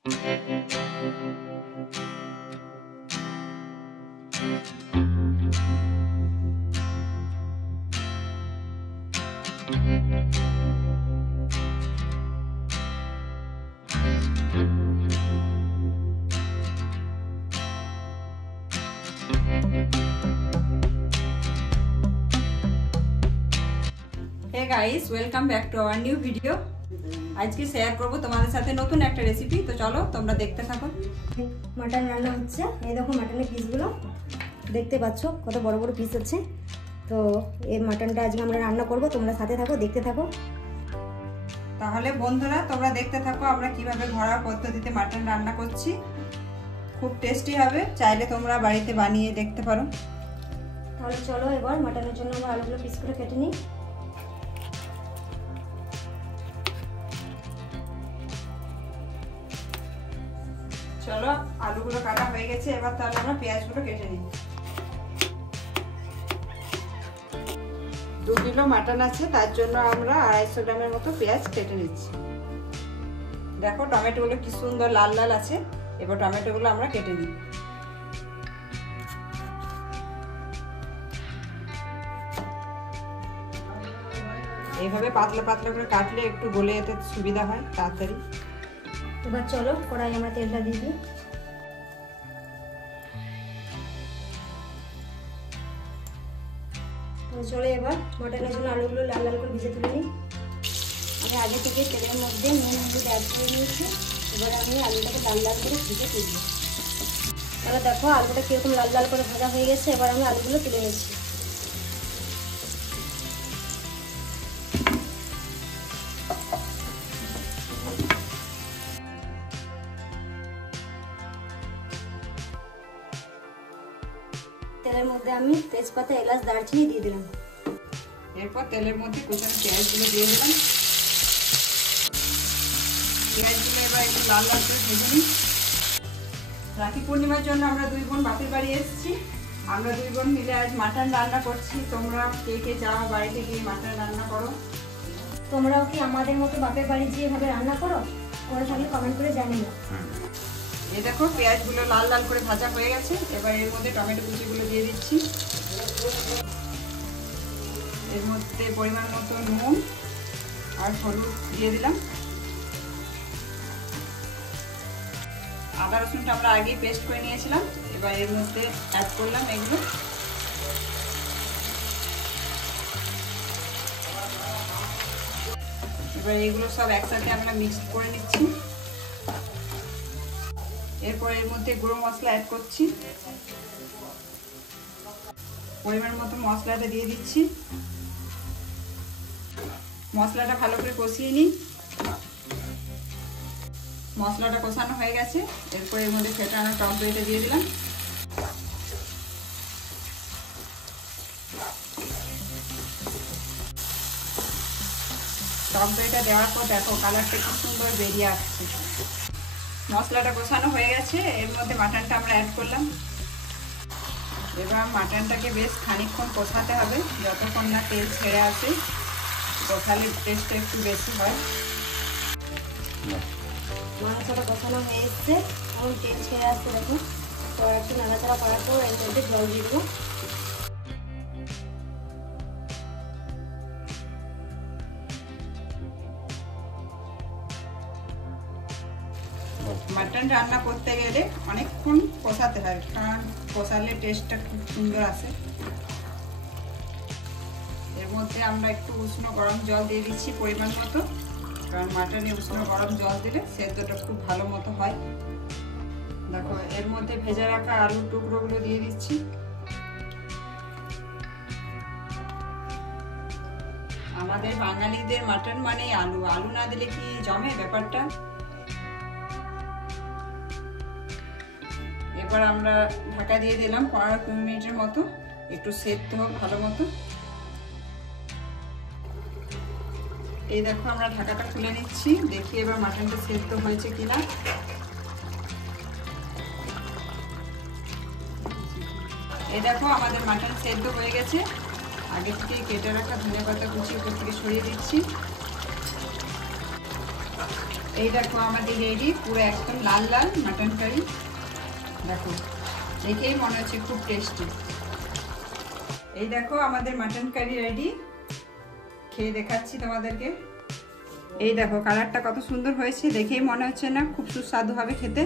Hey guys, welcome back to our new video. আজকে share করব তোমাদের সাথে নতুন একটা রেসিপি। তো চলো তোমরা দেখতে থাকো। মাটন রান্না হচ্ছে। এই দেখো মাটনের পিসগুলো দেখতে পাচ্ছ, কত বড় বড় পিস আছে। তো এই মাটনটা আজকে আমরা রান্না করব, তোমরা সাথে থাকো, দেখতে থাকো। তাহলে বন্ধুরা তোমরা দেখতে থাকো আমরা কিভাবে ঘরোয়া পদ্ধতিতে মাটন রান্না করছি। খুব টেস্টি হবে, চাইলে তোমরা বাড়িতে বানিয়ে দেখতে পারো। তাহলে চলো এবার মাটনের জন্য আমরা আলুগুলো পিস করে কেটে নিই। চলো আলুগুলো কাটা হয়ে গেছে, এবার তাহলে আমরা পেঁয়াজগুলো কেটে নিই। 2 কিলো মাটন আছে, তার জন্য আমরা 250 গ্রামের মতো পেঁয়াজ কেটে নিচ্ছি। দেখো টমেটোগুলো কি সুন্দর লাল লাল আছে। এবার টমেটোগুলো আমরা কেটে নিই। এইভাবে পাতলা পাতলা করে কাটলে একটু গলে যেতে সুবিধা হয় তাড়াতাড়ি। এবার চলো কড়াই আমরা তেলটা দিয়ে দিই। চলো এবার মাটনের জন্য আলুগুলো লাল লাল করে ভেজে তুলে নিই। আমি আগে থেকে তেলের মধ্যে নুন হলুদ অ্যাড করে নিয়েছি। এবার আমি আলুটাকে লাল লাল করে ভেজে তুলব। তাহলে দেখো আলুটা কীরকম লাল লাল করে ভাজা হয়ে গেছে। এবার আমি আলুগুলো তুলে নিচ্ছি। তেলের মধ্যে আমি তেজপাতা, এলাচ, দারচিনি দিয়ে দিলাম। এরপর তেলের মধ্যে কুচানো পেঁয়াজগুলো দিয়ে দিলাম। পেঁয়াজগুলো এবার একটু লাল লাল করে ভেজে নিই। রাখি পূর্ণিমার জন্য আমরা 2 বোন বাপের বাড়ি এসেছি। আমরা 2 বোন মিলে আজ মাটন রান্না করছি। তোমরা কে কে যাও বাড়িতে গিয়ে মাটন রান্না করো? তোমরাও কি আমাদের মতো বাপের বাড়ি গিয়ে এভাবে রান্না করো? করে থাকলে কমেন্ট করে জানিও। এই দেখো পেঁয়াজগুলো লাল লাল করে ভাজা হয়ে গেছে। এবার এর মধ্যে টমেটো কুচিগুলো দিয়ে দিচ্ছি। এর মধ্যে পরিমাণ মতো নুন আর হলুদ দিয়ে দিলাম। আদা রসুনটা আমরা আগেই পেস্ট করে নিয়েছিলাম। এবার এর মধ্যে অ্যাড করলাম এগুলো। এবার এগুলো সব একসাথে আমরা মিক্স করে নিচ্ছি। এরপর এর মধ্যে গুঁড়ো মশলা অ্যাড করছি। পরিমাণ মতো মশলাটা দিয়ে দিচ্ছি। মশলাটা ভালো করে কষিয়ে নিই। মশলাটা কষানো হয়ে গেছে। এরপর এর মধ্যে ফেটানো টক দইটা দিয়ে দিলাম। টক দইটা দেওয়ার পর দেখো কালারটা খুব সুন্দর বেরিয়ে আসছে। মশলাটা কষানো হয়ে গেছে। এর মধ্যে মাটনটা আমরা অ্যাড করলাম। এবার মাটনটাকে বেশ খানিকক্ষণ কষাতে হবে, যতক্ষণ না তেল ছেড়ে আসে। কষালে টেস্টটা একটু বেশি হয়। মাংসটা কষানো হয়ে এসছে, এখন তেল ছেড়ে আসছে। দেখো তো একটু নাড়াচাড়া করার পর এর মধ্যে জল দিয়ে দেবো। মাটন রান্না করতে গেলে অনেকক্ষণ কষাতে হয়, কারণ কষালে টেস্টটা খুব সুন্দর আসে। এর মধ্যে আমরা একটু উষ্ণ গরম জল দিয়ে দিচ্ছি পরিমাণ মতো, কারণ মাটনে উষ্ণ গরম জল দিলে সেদ্ধটা খুব ভালো মতো হয়। দেখো এর মধ্যে ভেজে রাখা আলুর টুকরোগুলো দিয়ে দিচ্ছি। আমাদের বাঙালিদের মাটন মানে আলু, আলু না দিলে কি জমে ব্যাপারটা। এবার আমরা ঢাকা দিয়ে দিলাম 15-20 মিনিটের মতো, একটু সেদ্ধ হোক ভালো মতো। এই দেখো আমরা ঢাকাটা খুলে নিচ্ছি, দেখি এবার মাটনটা সেদ্ধ হয়েছে কিনা। এই দেখো আমাদের মাটন সেদ্ধ হয়ে গেছে। আগে থেকে কেটে রাখা ধনেপাতা কুচি উপর থেকে সরিয়ে দিচ্ছি। এই দেখো আমাদের রেডি, পুরো একদম লাল লাল মাটন কারি। দেখো দেখেই মনে হচ্ছে খুব টেস্টি। এই দেখো আমাদের মাটন কারি রেডি, খেয়ে দেখাচ্ছি তোমাদেরকে। এই দেখো কালারটা কত সুন্দর হয়েছে, দেখেই মনে হচ্ছে না খুব সুস্বাদু হবে খেতে।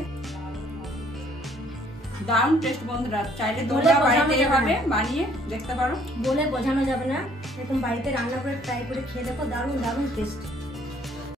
দারুণ টেস্ট বন্ধুরা, চাইলে তোমরা বাড়িতে এভাবে বানিয়ে দেখতে পারো। বলে বোঝানো যাবে না, এরকম বাড়িতে রান্না করে ট্রাই করে খেয়ে দেখো, দারুণ দারুণ টেস্ট।